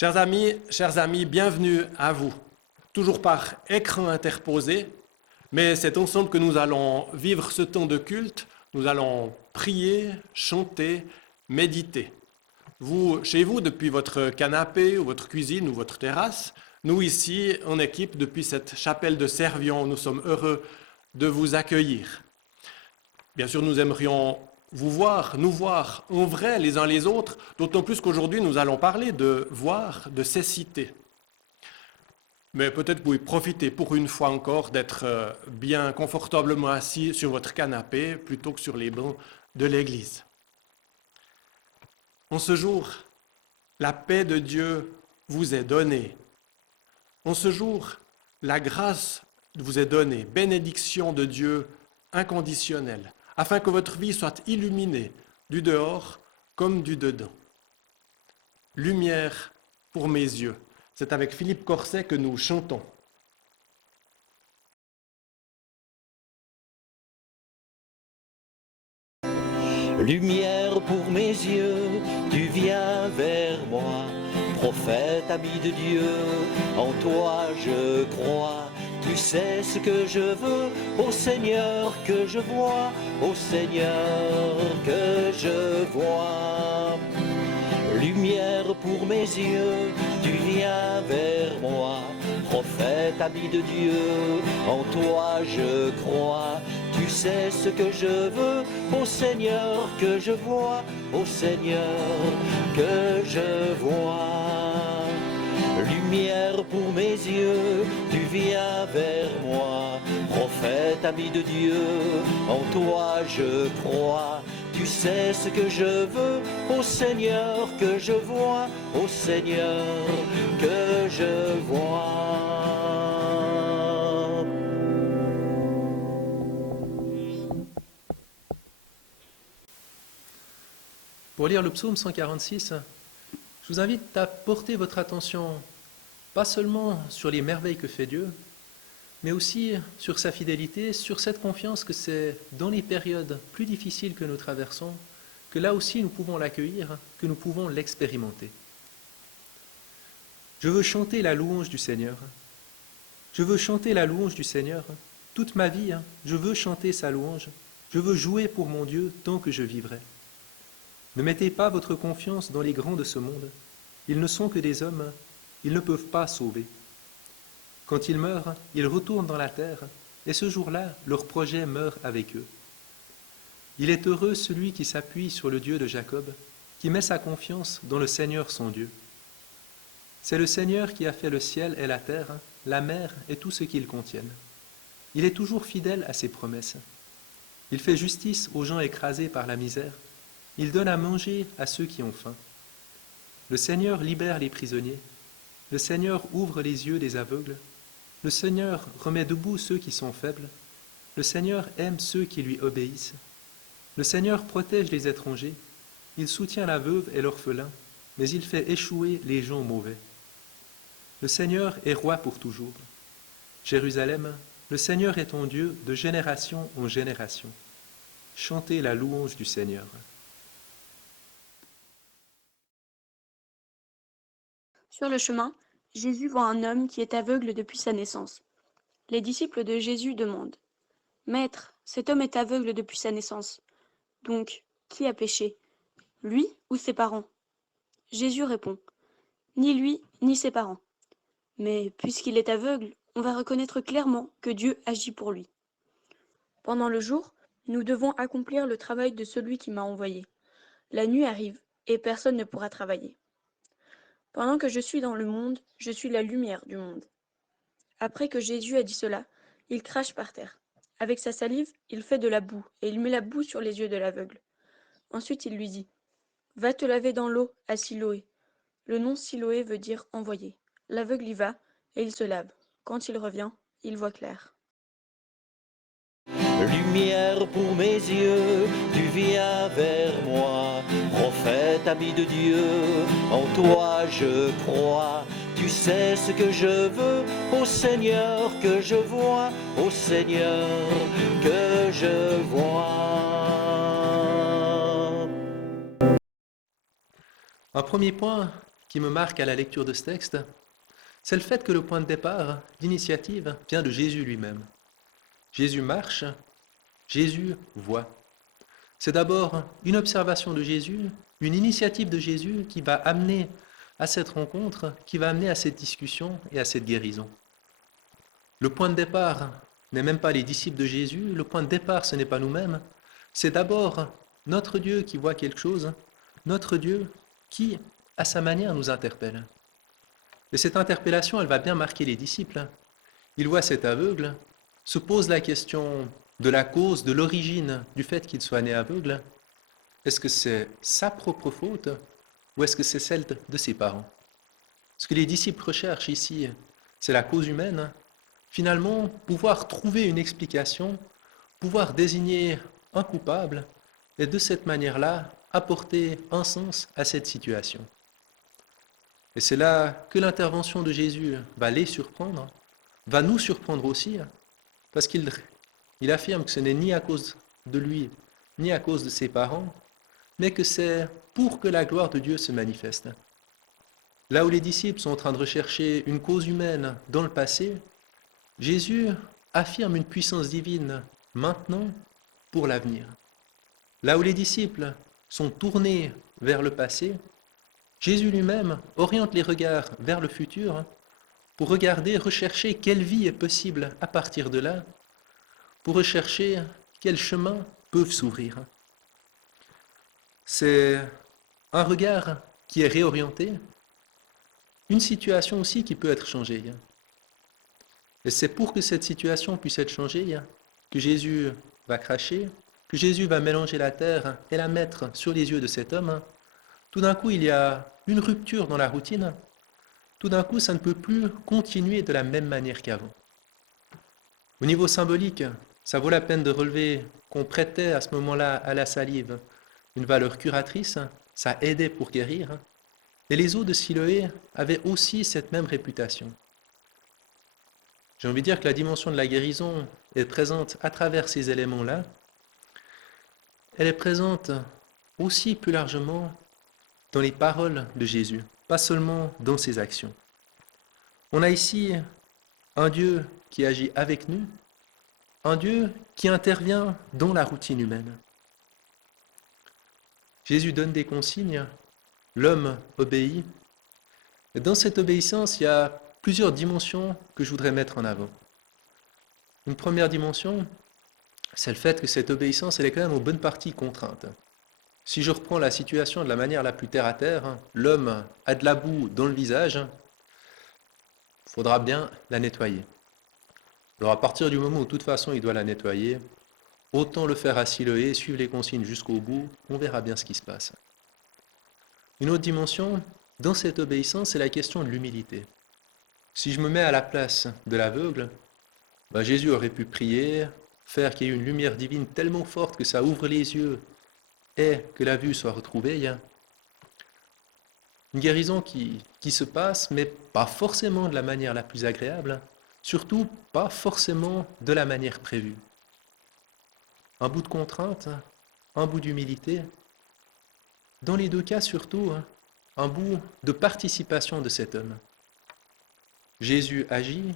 Chers amis, bienvenue à vous. Toujours par écran interposé, mais c'est ensemble que nous allons vivre ce temps de culte. Nous allons prier, chanter, méditer. Vous, chez vous, depuis votre canapé ou votre cuisine ou votre terrasse, nous ici, en équipe, depuis cette chapelle de Servion, nous sommes heureux de vous accueillir. Bien sûr, nous aimerions nous voir en vrai les uns les autres, d'autant plus qu'aujourd'hui nous allons parler de voir, de cécité. Mais peut-être vous pouvez profiter pour une fois encore d'être bien confortablement assis sur votre canapé plutôt que sur les bancs de l'église. En ce jour, la paix de Dieu vous est donnée. En ce jour, la grâce vous est donnée, bénédiction de Dieu inconditionnelle, afin que votre vie soit illuminée du dehors comme du dedans. Lumière pour mes yeux. C'est avec Philippe Corset que nous chantons. Lumière pour mes yeux, tu viens vers moi. Prophète, ami de Dieu, en toi je crois. Tu sais ce que je veux, ô Seigneur, que je vois, ô Seigneur, que je vois. Lumière pour mes yeux, tu viens vers moi. Prophète, ami de Dieu, en toi je crois. Tu sais ce que je veux, ô Seigneur, que je vois, ô Seigneur, que je vois. Lumière pour mes yeux, tu viens vers moi. Prophète, ami de Dieu, en toi je crois. Tu sais ce que je veux, ô Seigneur, que je vois, ô Seigneur, que je vois. Pour lire le psaume 146, je vous invite à porter votre attention pas seulement sur les merveilles que fait Dieu, mais aussi sur sa fidélité, sur cette confiance que c'est dans les périodes plus difficiles que nous traversons, que là aussi nous pouvons l'accueillir, que nous pouvons l'expérimenter. Je veux chanter la louange du Seigneur. Je veux chanter la louange du Seigneur. Toute ma vie, je veux chanter sa louange. Je veux jouer pour mon Dieu tant que je vivrai. Ne mettez pas votre confiance dans les grands de ce monde. Ils ne sont que des hommes, ils ne peuvent pas sauver. Quand ils meurent, ils retournent dans la terre, et ce jour-là, leur projet meurt avec eux. Il est heureux celui qui s'appuie sur le Dieu de Jacob, qui met sa confiance dans le Seigneur son Dieu. C'est le Seigneur qui a fait le ciel et la terre, la mer et tout ce qu'ils contiennent. Il est toujours fidèle à ses promesses. Il fait justice aux gens écrasés par la misère. Il donne à manger à ceux qui ont faim. Le Seigneur libère les prisonniers. Le Seigneur ouvre les yeux des aveugles. Le Seigneur remet debout ceux qui sont faibles. Le Seigneur aime ceux qui lui obéissent. Le Seigneur protège les étrangers. Il soutient la veuve et l'orphelin, mais il fait échouer les gens mauvais. Le Seigneur est roi pour toujours. Jérusalem, le Seigneur est ton Dieu de génération en génération. Chantez la louange du Seigneur. Sur le chemin, Jésus voit un homme qui est aveugle depuis sa naissance. Les disciples de Jésus demandent : « Maître, cet homme est aveugle depuis sa naissance. Donc, qui a péché, lui ou ses parents ? » Jésus répond : « Ni lui, ni ses parents. Mais puisqu'il est aveugle, on va reconnaître clairement que Dieu agit pour lui. Pendant le jour, nous devons accomplir le travail de celui qui m'a envoyé. La nuit arrive, et personne ne pourra travailler. Pendant que je suis dans le monde, je suis la lumière du monde. » Après que Jésus a dit cela, il crache par terre. Avec sa salive, il fait de la boue, et il met la boue sur les yeux de l'aveugle. Ensuite il lui dit : « Va te laver dans l'eau à Siloé. » Le nom Siloé veut dire envoyé. L'aveugle y va, et il se lave. Quand il revient, il voit clair. Lumière pour mes yeux, tu viens vers moi. Prophète, ami de Dieu, en toi je crois. Tu sais ce que je veux, ô Seigneur, que je vois, ô Seigneur, que je vois. Un premier point qui me marque à la lecture de ce texte, c'est le fait que le point de départ, l'initiative, vient de Jésus lui-même. Jésus marche, Jésus voit. C'est d'abord une observation de Jésus, une initiative de Jésus qui va amener à cette rencontre, qui va amener à cette discussion et à cette guérison. Le point de départ n'est même pas les disciples de Jésus, le point de départ ce n'est pas nous-mêmes, c'est d'abord notre Dieu qui voit quelque chose, notre Dieu qui, à sa manière, nous interpelle. Et cette interpellation, elle va bien marquer les disciples. Ils voient cet aveugle, se posent la question de la cause, de l'origine du fait qu'il soit né aveugle. Est-ce que c'est sa propre faute ou est-ce que c'est celle de ses parents? Ce que les disciples recherchent ici, c'est la cause humaine. Finalement, pouvoir trouver une explication, pouvoir désigner un coupable et de cette manière-là, apporter un sens à cette situation. Et c'est là que l'intervention de Jésus va les surprendre, va nous surprendre aussi, parce qu'il affirme que ce n'est ni à cause de lui, ni à cause de ses parents, mais que c'est pour que la gloire de Dieu se manifeste. Là où les disciples sont en train de rechercher une cause humaine dans le passé, Jésus affirme une puissance divine maintenant pour l'avenir. Là où les disciples sont tournés vers le passé, Jésus lui-même oriente les regards vers le futur pour regarder, rechercher quelle vie est possible à partir de là, pour rechercher quels chemins peuvent s'ouvrir. C'est un regard qui est réorienté, une situation aussi qui peut être changée. Et c'est pour que cette situation puisse être changée que Jésus va cracher, que Jésus va mélanger la terre et la mettre sur les yeux de cet homme. Tout d'un coup, il y a une rupture dans la routine. Tout d'un coup, ça ne peut plus continuer de la même manière qu'avant. Au niveau symbolique, ça vaut la peine de relever qu'on prêtait à ce moment-là à la salive une valeur curatrice, ça aidait pour guérir. Et les eaux de Siloé avaient aussi cette même réputation. J'ai envie de dire que la dimension de la guérison est présente à travers ces éléments-là. Elle est présente aussi plus largement dans les paroles de Jésus, pas seulement dans ses actions. On a ici un Dieu qui agit avec nous, un Dieu qui intervient dans la routine humaine. Jésus donne des consignes, l'homme obéit. Et dans cette obéissance, il y a plusieurs dimensions que je voudrais mettre en avant. Une première dimension, c'est le fait que cette obéissance, elle est quand même en bonne partie contrainte. Si je reprends la situation de la manière la plus terre-à-terre, l'homme a de la boue dans le visage, il faudra bien la nettoyer. Alors à partir du moment où de toute façon il doit la nettoyer, autant le faire à Siloé, suivre les consignes jusqu'au bout, on verra bien ce qui se passe. Une autre dimension, dans cette obéissance, c'est la question de l'humilité. Si je me mets à la place de l'aveugle, Jésus aurait pu prier, faire qu'il y ait une lumière divine tellement forte que ça ouvre les yeux et que la vue soit retrouvée. Il y a une guérison qui se passe, mais pas forcément de la manière la plus agréable, surtout pas forcément de la manière prévue. Un bout de contrainte, un bout d'humilité, dans les deux cas surtout, un bout de participation de cet homme. Jésus agit,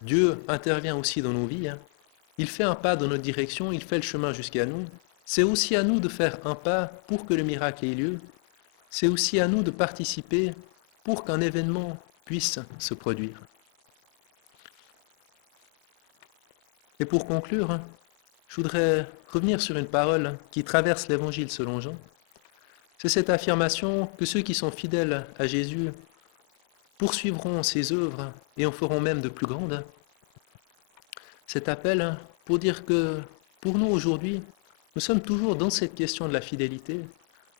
Dieu intervient aussi dans nos vies, il fait un pas dans notre direction, il fait le chemin jusqu'à nous. C'est aussi à nous de faire un pas pour que le miracle ait lieu, c'est aussi à nous de participer pour qu'un événement puisse se produire. Et pour conclure, je voudrais revenir sur une parole qui traverse l'Évangile selon Jean. C'est cette affirmation que ceux qui sont fidèles à Jésus poursuivront ses œuvres et en feront même de plus grandes. Cet appel pour dire que pour nous aujourd'hui, nous sommes toujours dans cette question de la fidélité,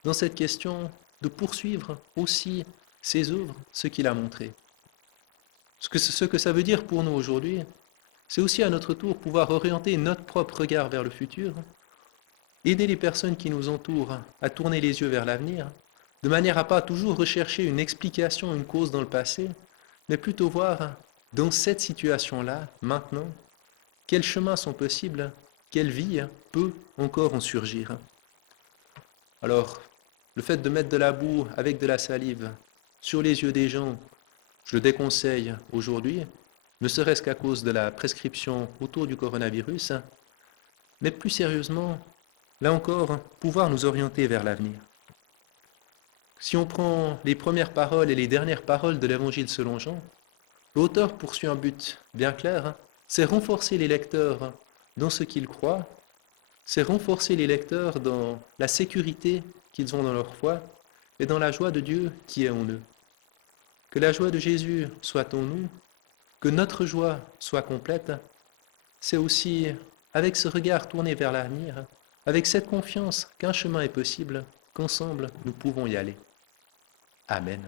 dans cette question de poursuivre aussi ses œuvres, ce qu'il a montré. Ce que ça veut dire pour nous aujourd'hui, c'est aussi à notre tour pouvoir orienter notre propre regard vers le futur, aider les personnes qui nous entourent à tourner les yeux vers l'avenir, de manière à pas toujours rechercher une explication, une cause dans le passé, mais plutôt voir dans cette situation-là, maintenant, quels chemins sont possibles, quelle vie peut encore en surgir. Alors, le fait de mettre de la boue avec de la salive sur les yeux des gens, je le déconseille aujourd'hui, ne serait-ce qu'à cause de la prescription autour du coronavirus, mais plus sérieusement, là encore, pouvoir nous orienter vers l'avenir. Si on prend les premières paroles et les dernières paroles de l'Évangile selon Jean, l'auteur poursuit un but bien clair, c'est renforcer les lecteurs dans ce qu'ils croient, c'est renforcer les lecteurs dans la sécurité qu'ils ont dans leur foi et dans la joie de Dieu qui est en eux. Que la joie de Jésus soit en nous, que notre joie soit complète, c'est aussi avec ce regard tourné vers l'avenir, avec cette confiance qu'un chemin est possible, qu'ensemble nous pouvons y aller. Amen.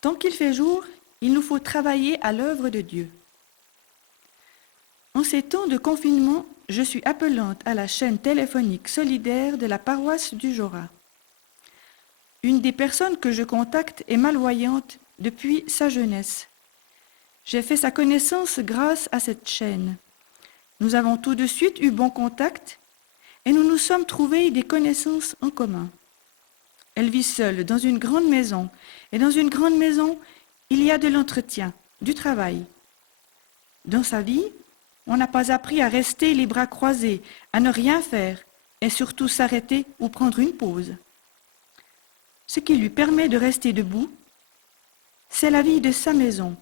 Tant qu'il fait jour, il nous faut travailler à l'œuvre de Dieu. En ces temps de confinement, je suis appelante à la chaîne téléphonique solidaire de la paroisse du Jorat. Une des personnes que je contacte est malvoyante depuis sa jeunesse. J'ai fait sa connaissance grâce à cette chaîne. Nous avons tout de suite eu bon contact et nous nous sommes trouvés des connaissances en commun. Elle vit seule dans une grande maison, et dans une grande maison, il y a de l'entretien, du travail. Dans sa vie, on n'a pas appris à rester les bras croisés, à ne rien faire, et surtout s'arrêter ou prendre une pause. Ce qui lui permet de rester debout, c'est la vie de sa maison,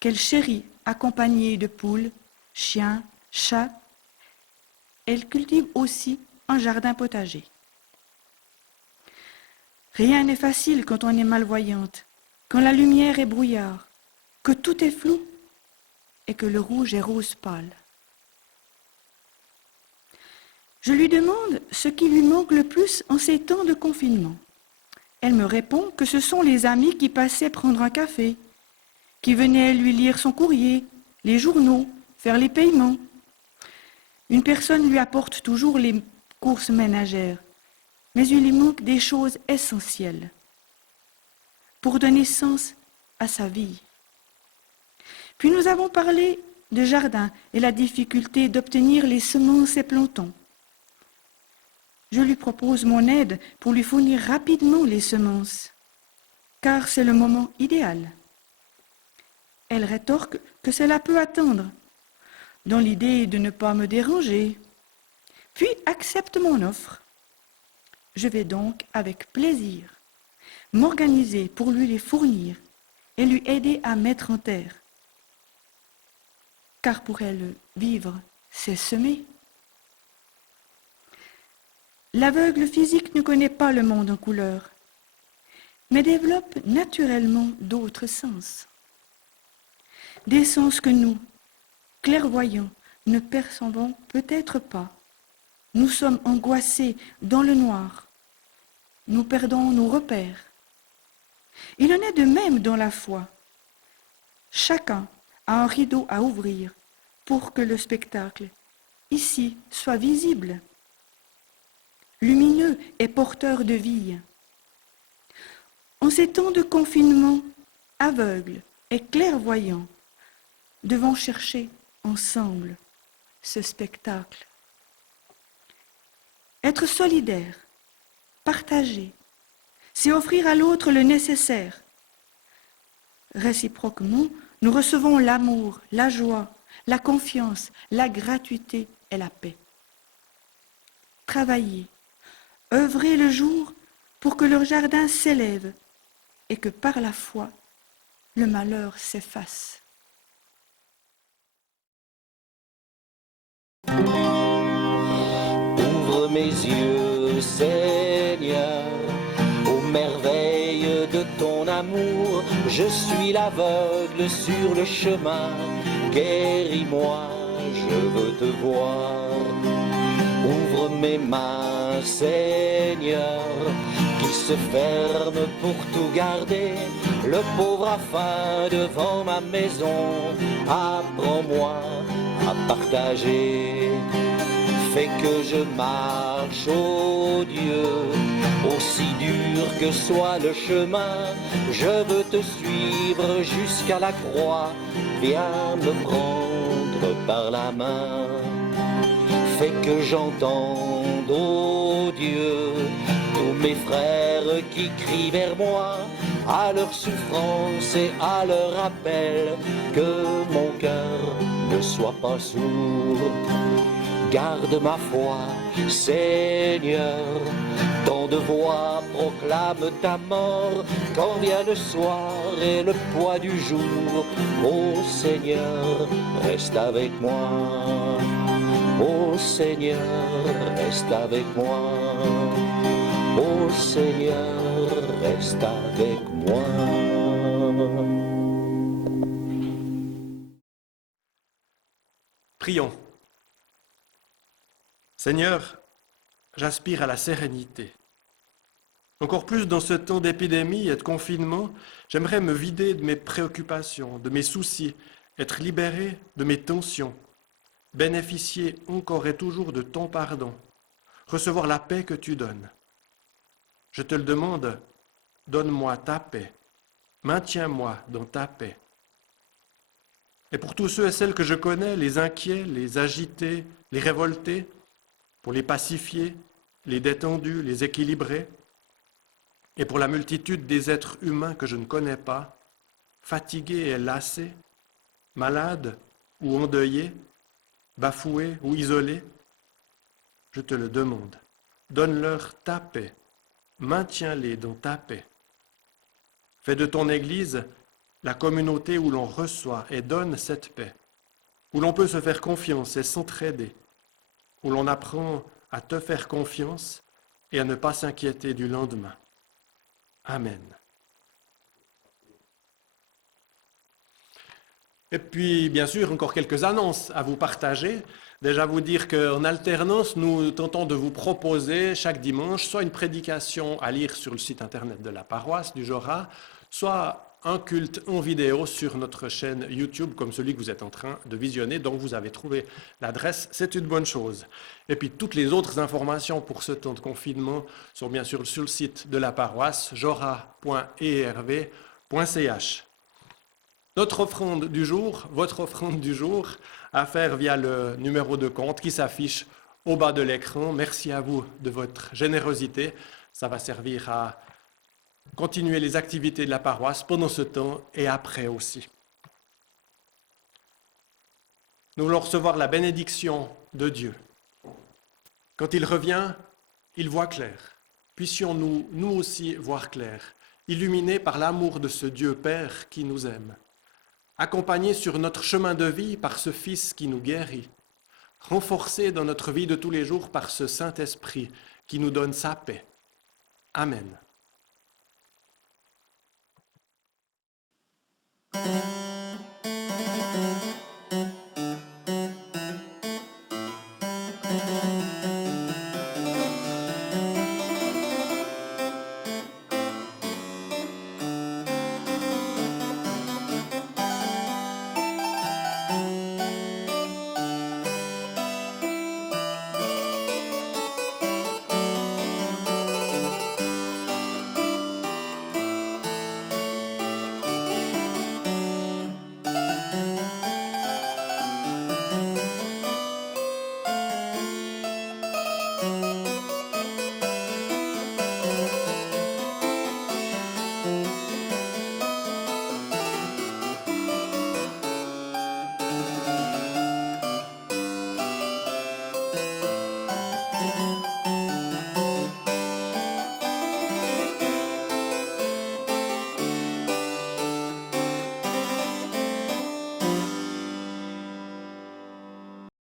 qu'elle chérit, accompagnée de poules, chiens, chats. Elle cultive aussi un jardin potager. Rien n'est facile quand on est malvoyante, quand la lumière est brouillard, que tout est flou et que le rouge est rose pâle. Je lui demande ce qui lui manque le plus en ces temps de confinement. Elle me répond que ce sont les amis qui passaient prendre un café, qui venaient lui lire son courrier, les journaux, faire les paiements. Une personne lui apporte toujours les courses ménagères, mais il lui manque des choses essentielles pour donner sens à sa vie. Puis nous avons parlé de jardin et la difficulté d'obtenir les semences et plantons. Je lui propose mon aide pour lui fournir rapidement les semences, car c'est le moment idéal. Elle rétorque que cela peut attendre, dans l'idée de ne pas me déranger, puis accepte mon offre. Je vais donc, avec plaisir, m'organiser pour lui les fournir et lui aider à mettre en terre. Car pour elle, vivre, c'est semer. L'aveugle physique ne connaît pas le monde en couleurs, mais développe naturellement d'autres sens. Des sens que nous, clairvoyants, ne percevons peut-être pas. Nous sommes angoissés dans le noir. Nous perdons nos repères. Il en est de même dans la foi. Chacun a un rideau à ouvrir pour que le spectacle, ici, soit visible, lumineux et porteur de vie. En ces temps de confinement, aveugles et clairvoyants devons chercher ensemble ce spectacle. Être solidaire, partager, c'est offrir à l'autre le nécessaire. Réciproquement, nous recevons l'amour, la joie, la confiance, la gratuité et la paix. Travailler, œuvrer le jour pour que leur jardin s'élève et que par la foi, le malheur s'efface. Ouvre mes yeux, Seigneur, aux merveilles de ton amour. Je suis l'aveugle sur le chemin, guéris-moi, je veux te voir. Ouvre mes mains, Seigneur, qui se ferment pour tout garder. Le pauvre a faim devant ma maison, apprends-moi à partager. Fais que je marche, ô Dieu, aussi dur que soit le chemin. Je veux te suivre jusqu'à la croix, viens me prendre par la main. Fais que j'entende, ô Dieu, tous mes frères qui crient vers moi, à leur souffrance et à leur appel, que mon cœur ne soit pas sourd. Garde ma foi, Seigneur, tant de voix proclament ta mort. Quand vient le soir et le poids du jour, ô Seigneur, reste avec moi. Ô Seigneur, reste avec moi. Ô Seigneur, reste avec moi. Prions. Seigneur, j'aspire à la sérénité. Encore plus dans ce temps d'épidémie et de confinement, j'aimerais me vider de mes préoccupations, de mes soucis, être libéré de mes tensions, bénéficier encore et toujours de ton pardon, recevoir la paix que tu donnes. Je te le demande, donne-moi ta paix, maintiens-moi dans ta paix. Et pour tous ceux et celles que je connais, les inquiets, les agités, les révoltés, pour les pacifier, les détendus, les équilibrer, et pour la multitude des êtres humains que je ne connais pas, fatigués et lassés, malades ou endeuillés, bafoués ou isolés, je te le demande, donne-leur ta paix, maintiens-les dans ta paix. Fais de ton Église la communauté où l'on reçoit et donne cette paix, où l'on peut se faire confiance et s'entraider, où l'on apprend à te faire confiance et à ne pas s'inquiéter du lendemain. Amen. Et puis, bien sûr, encore quelques annonces à vous partager. Déjà vous dire qu'en alternance, nous tentons de vous proposer chaque dimanche soit une prédication à lire sur le site internet de la paroisse du Jorat, soit un culte en vidéo sur notre chaîne YouTube, comme celui que vous êtes en train de visionner, dont vous avez trouvé l'adresse. C'est une bonne chose. Et puis toutes les autres informations pour ce temps de confinement sont bien sûr sur le site de la paroisse, jorat.erv.ch. Notre offrande du jour, votre offrande du jour, à faire via le numéro de compte qui s'affiche au bas de l'écran. Merci à vous de votre générosité. Ça va servir à continuer les activités de la paroisse pendant ce temps et après aussi. Nous voulons recevoir la bénédiction de Dieu. Quand il revient, il voit clair. Puissions-nous, nous aussi, voir clair, illuminés par l'amour de ce Dieu Père qui nous aime, accompagnés sur notre chemin de vie par ce Fils qui nous guérit, renforcés dans notre vie de tous les jours par ce Saint-Esprit qui nous donne sa paix. Amen.